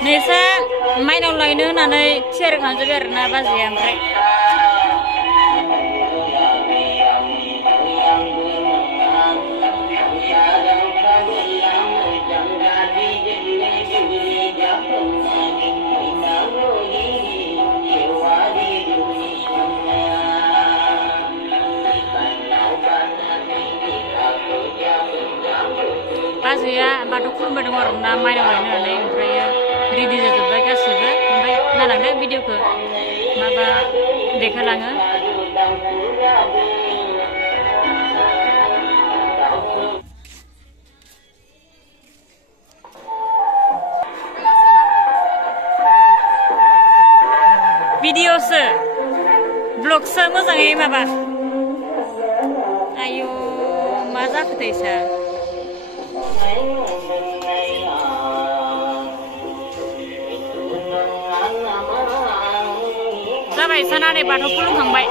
Nisa mainau lainnya nanti share kan juga karena pas ya mereka. Pas ya, batuk pun berdengar nama mainau lainnya nanti mereka. Ready jadi baca sih, baik. Nah, ada video ke, maba dekha langa. Video se, vlog se, mojangai maba. Ayo, maza ketesa. Sampai sana nih batuk pulung hangbai,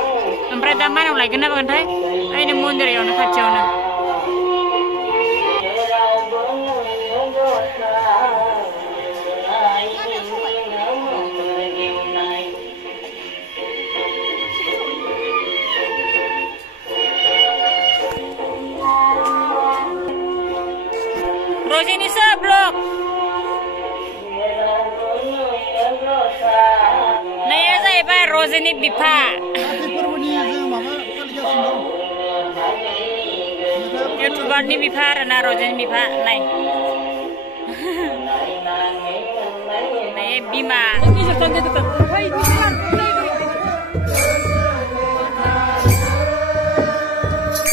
empat damai nol lagi kenapa kan? Ini mondir ya, nak kacau nak. Roje ini seblok. Naya saya pak Roje ini bipa. YouTuber ini bipa, rana Roje ini bipa, nai. Naya bima.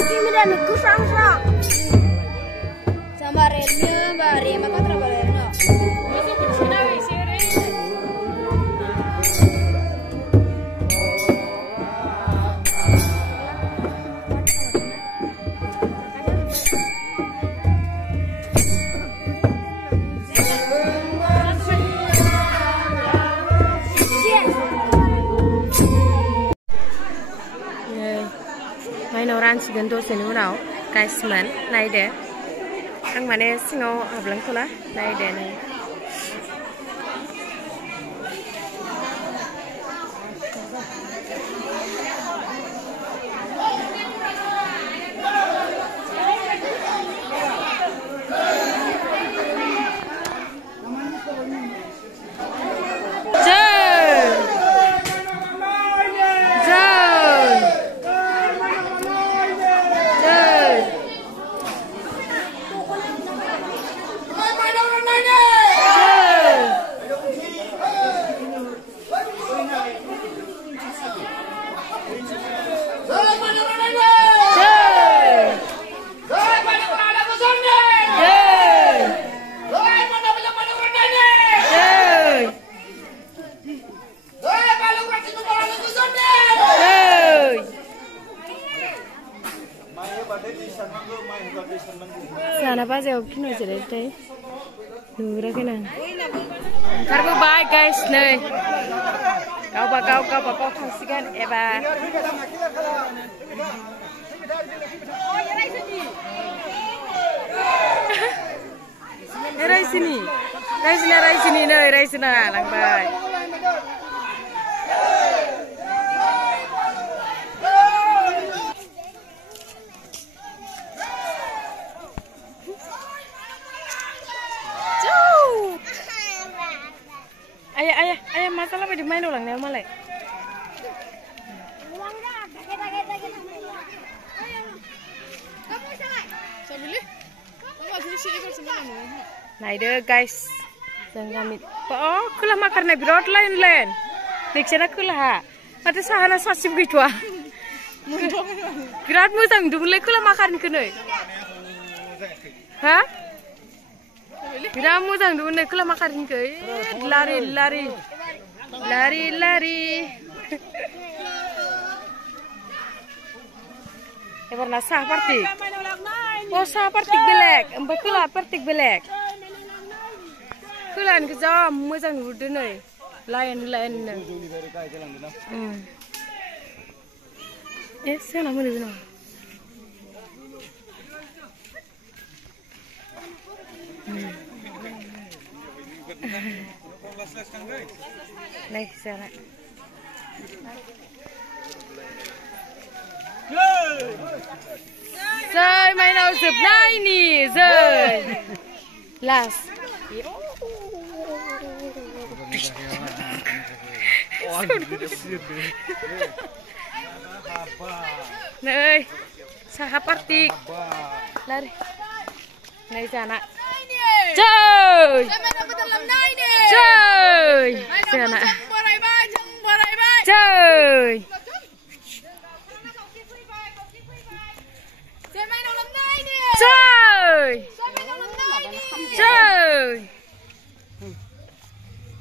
Ini dah nak kusang-sang. Sama remnya, bari maka terbaliknya. Orang sigen doseni unaw guys man naide ang mane singaw hablang ko la naide na sana pas ya kino jadi teh nura kena karbo bye guys nih kau kasihkan eba rai sini lang bye ayah masalah apa di main ulang nih malah nah itu guys jangan kami oh kulah makarnya birot lain nextnya kulah ada sahana sasib gitu ah birat musang dulu kulah makan kene hah birat musang dulu kulah makan ke lari Eberna sah partik. Oh sah partik belek, empat kula partik belek. Kulan kerja macam udah nih, lain. Saya nama dia mana? Này xem lại. Rơi mày nào chụp này nè rơi. Last. Này, saha party. Lari. Này sana. Chơi. Chơi. Sana. Chơi. Chơi. Chơi.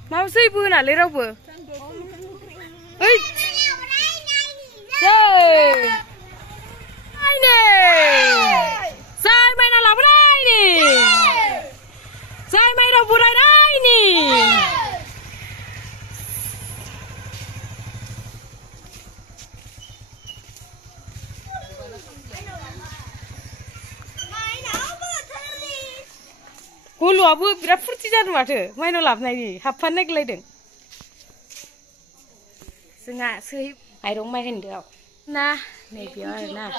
Mau sih bu nak lerau bu. Oi. Chơi. Ai nè. Sai mày nào làm đây nè. Sai mày đâu bu đây nè. Huluabu birat furti jan mato. Maino labnai ni. Hapan naik ledeng. Senga sih. Airong mai hendak. Nah, nih biar nah.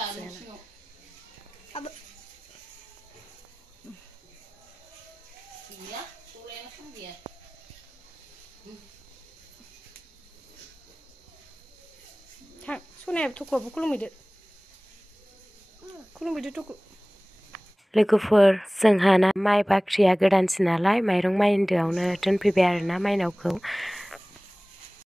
Thang, sunai tukuk bukulung itu. Kulung itu tukuk. Lwgwpwr जोंहाना माइ बाख्रिया गोदानसो नालाय माइरं माइन्दोआवनो दोनफैबाय आरोना माइनावखौ